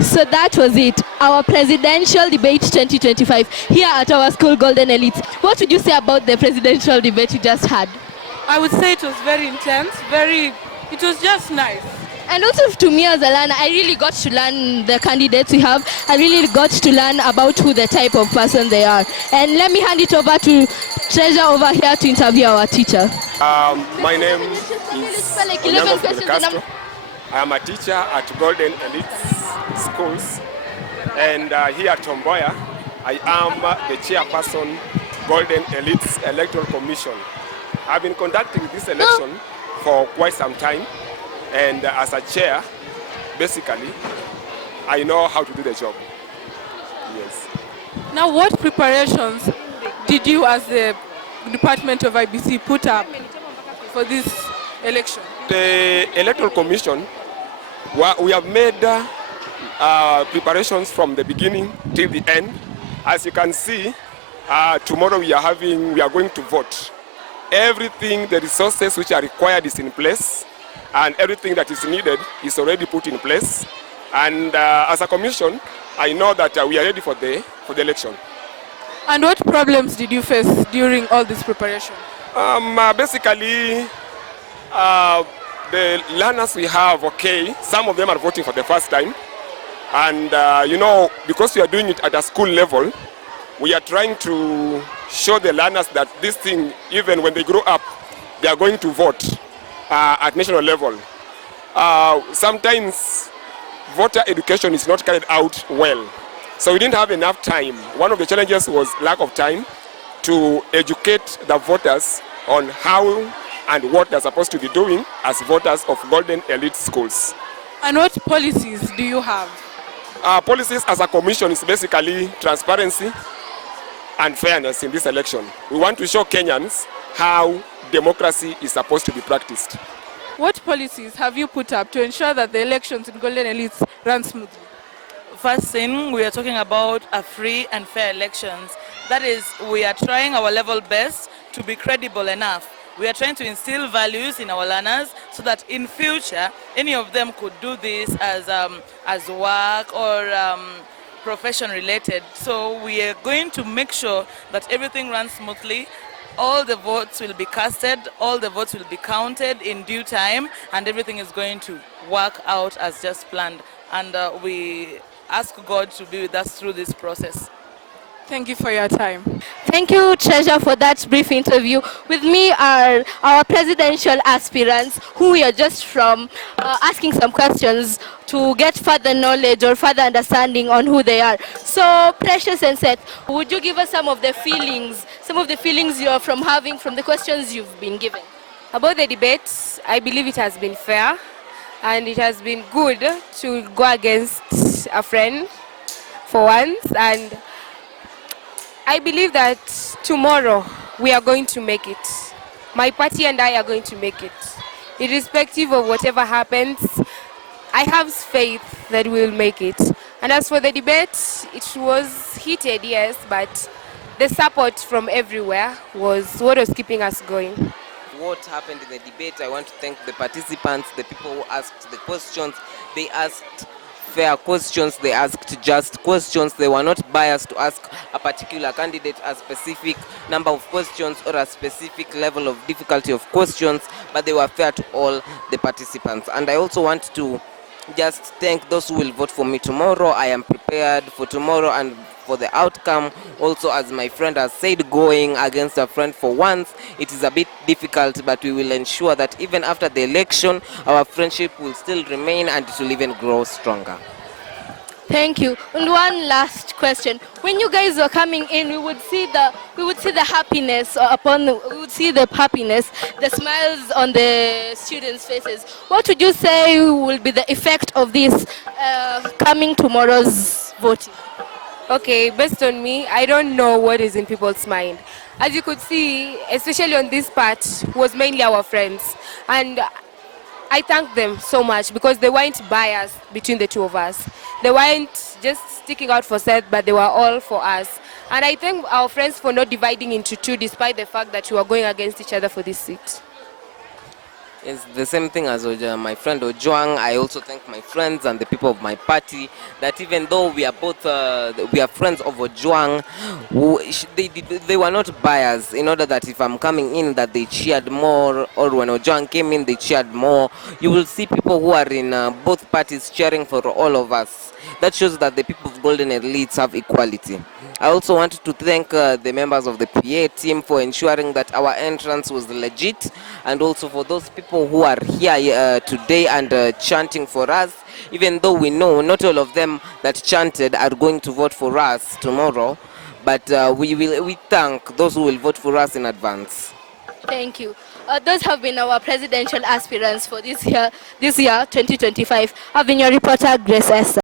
So that was it, our presidential debate 2025 here at our school, Golden Elite. What would you say about the presidential debate you just had? I would say it was very intense, it was just nice. And also to me as a learner, I really got to learn the candidates we have. I really got to learn about who the type of person they are. And let me hand it over to Treasure over here to interview our teacher. My name is Onyango Castro. I am a teacher at Golden Elite Schools, and here at Tomboya, I am the chairperson, Golden Elite's Electoral Commission. I've been conducting this election for quite some time, and as a chair, basically, I know how to do the job. Yes. Now, what preparations did you as the Department of IBC put up for this election? The Electoral Commission, we have made preparations from the beginning till the end. As you can see, tomorrow we are going to vote. Everything, the resources which are required is in place, and everything that is needed is already put in place. And as a commission, I know that we are ready for the election. And what problems did you face during all this preparation? Basically, the learners we have, some of them are voting for the first time. And, because we are doing it at a school level, we are trying to show the learners that this thing, even when they grow up, they are going to vote at national level. Sometimes voter education is not carried out well. So we didn't have enough time. One of the challenges was lack of time to educate the voters on how and what they're supposed to be doing as voters of Golden Elite Schools. And what policies do you have? Policies as a commission is basically transparency and fairness in this election. We want to show Kenyans how democracy is supposed to be practiced. What policies have you put up to ensure that the elections in Golden Elites run smoothly? First thing, we are talking about a free and fair elections. That is, we are trying our level best to be credible enough. We are trying to instill values in our learners so that in future, any of them could do this as work or profession related. So we are going to make sure that everything runs smoothly. All the votes will be casted, all the votes will be counted in due time, and everything is going to work out as just planned. And we ask God to be with us through this process. Thank you for your time. Thank you, Treasure, for that brief interview. With me are our presidential aspirants who we are just from asking some questions to get further knowledge or further understanding on who they are. So, Precious and Seth, would you give us some of the feelings you are from having from the questions you've been given? About the debates, I believe it has been fair and it has been good to go against a friend for once, and I believe that tomorrow we are going to make it. My party and I are going to make it. Irrespective of whatever happens, I have faith that we will make it. And as for the debate, it was heated, yes, but the support from everywhere was what was keeping us going. What happened in the debate, I want to thank the participants, the people who asked the questions. They asked fair questions, they asked just questions. They were not biased to ask a particular candidate a specific number of questions or a specific level of difficulty of questions, but they were fair to all the participants. And I also want to just thank those who will vote for me tomorrow. I am prepared for tomorrow and for the outcome. Also, as my friend has said, going against a friend for once, it is a bit difficult, but we will ensure that even after the election, our friendship will still remain and it will even grow stronger. Thank you. And one last question. When you guys were coming in, we would see the happiness the smiles on the students' faces. What would you say will be the effect of this coming tomorrow's voting? Okay, based on me, I don't know what is in people's mind. As you could see, especially on this part, was mainly our friends. And I thank them so much because they weren't biased between the two of us. They weren't just sticking out for Seth, but they were all for us. And I thank our friends for not dividing into two, despite the fact that we were going against each other for this seat. It's the same thing as my friend Ojuang. I also thank my friends and the people of my party that even though we are both we are friends of Ojuang, they were not biased in order that if I'm coming in that they cheered more, or when Ojuang came in they cheered more. You will see people who are in both parties cheering for all of us. That shows that the people of Golden Elites have equality. I also wanted to thank the members of the PA team for ensuring that our entrance was legit, and also for those people who are here today and chanting for us, even though we know not all of them that chanted are going to vote for us tomorrow, but we thank those who will vote for us in advance. Thank you. Those have been our presidential aspirants for this year 2025. I've been your reporter, Grace Esther.